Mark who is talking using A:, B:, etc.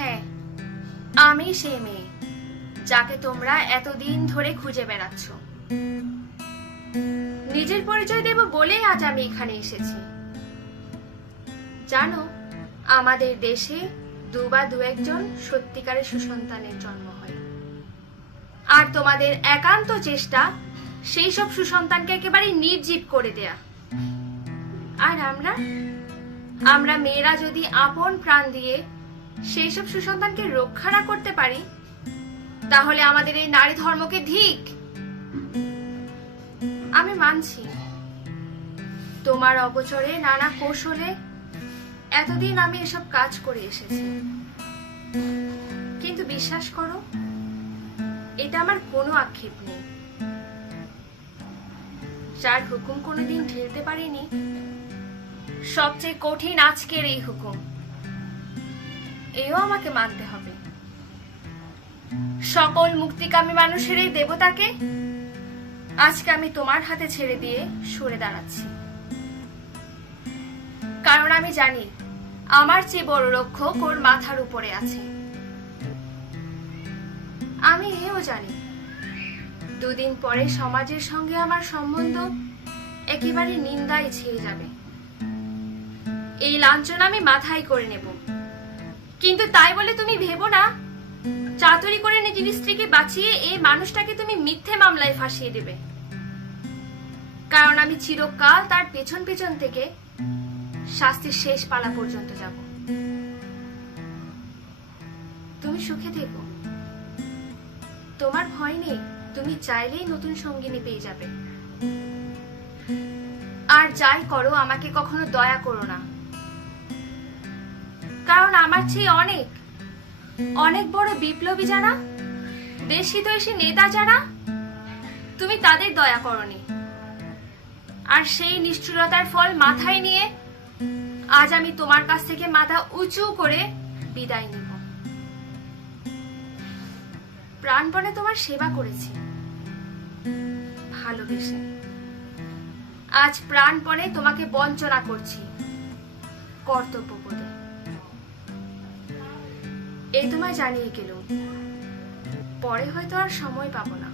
A: হ্যাঁ আমি সে মেয়ে, যাকে তোমরা এতদিন ধরে খুঁজে বেড়াচ্ছ। নিজের পরিচয় দেব বলেই আজ আমি এখানে এসেছি। জানো, আমাদের দেশে দু বা দু একজন সত্যিকারের সুসন্তানের জন্ম হয়। আর তোমাদের একান্ত চেষ্টা সেই সব সুসন্তানকে একেবারে নির্জীব করে দেয়া। আর আমরা আমরা মেয়েরা যদি আপন প্রাণ দিয়ে সেই সব সুসন্তানকে রক্ষা না করতে পারি, তাহলে আমাদের এই নারী ধর্মকে ধিক আমি মানছি। তোমার অগোচরে নানা কৌশলে এতদিন আমি এসব কাজ করে এসেছি। কিন্তু বিশ্বাস করো, এটা আমার কোনো আক্ষেপ নেই। যার হুকুম কোনোদিন ঠেলতে পারিনি, সবচেয়ে কঠিন আজকের এই হুকুম। এও আমাকে মানতে হবে। সকল মুক্তিকামী মানুষের এই দেবতাকে আজকে আমি তোমার হাতে ছেড়ে দিয়ে সরে দাঁড়াচ্ছি। কারণ আমি জানি আমার চেয়ে বড় রক্ষক ওর মাথার উপরে আছে। আমি এও জানি দুদিন পরে সমাজের সঙ্গে আমার সম্বন্ধ একেবারে নিন্দায় ছেয়ে যাবে। এই লাঞ্ছনা আমি মাথায় করে নেব। কিন্তু তাই বলে তুমি ভেবো না? চাতুরি করে নিজের স্ত্রীকে বাঁচিয়ে এই মানুষটাকে তুমি মিথ্যে মামলায় ফাঁসিয়ে দেবে। কারণ আমি চিরকাল তার পেছন পেছন থেকে শাস্তির শেষ পালা পর্যন্ত যাব। তুমি সুখে থেকো। তোমার ভয় নেই, তুমি চাইলেই নতুন সঙ্গিনী পেয়ে যাবে। আর যাই করো, আমাকে কখনো দয়া করো না। আমার চেয়ে অনেক অনেক বড় বিপ্লবী যারা দেশ হিতৈষী নেতা যারা, তুমি তাদের দয়া করনি। আর সেই নিষ্ঠুরতার ফল মাথায় নিয়ে আজ আমি তোমার কাছ থেকে মাথা উঁচু করে বিদায় নিব। প্রাণপণে তোমার সেবা করেছি। ভালোবেসে। আজ প্রাণপণে তোমাকে বঞ্চনা করছি। কর্তব্য বোধে এই তোমায় জানিয়ে গেল পরে হয়তো আর সময় পাবো না।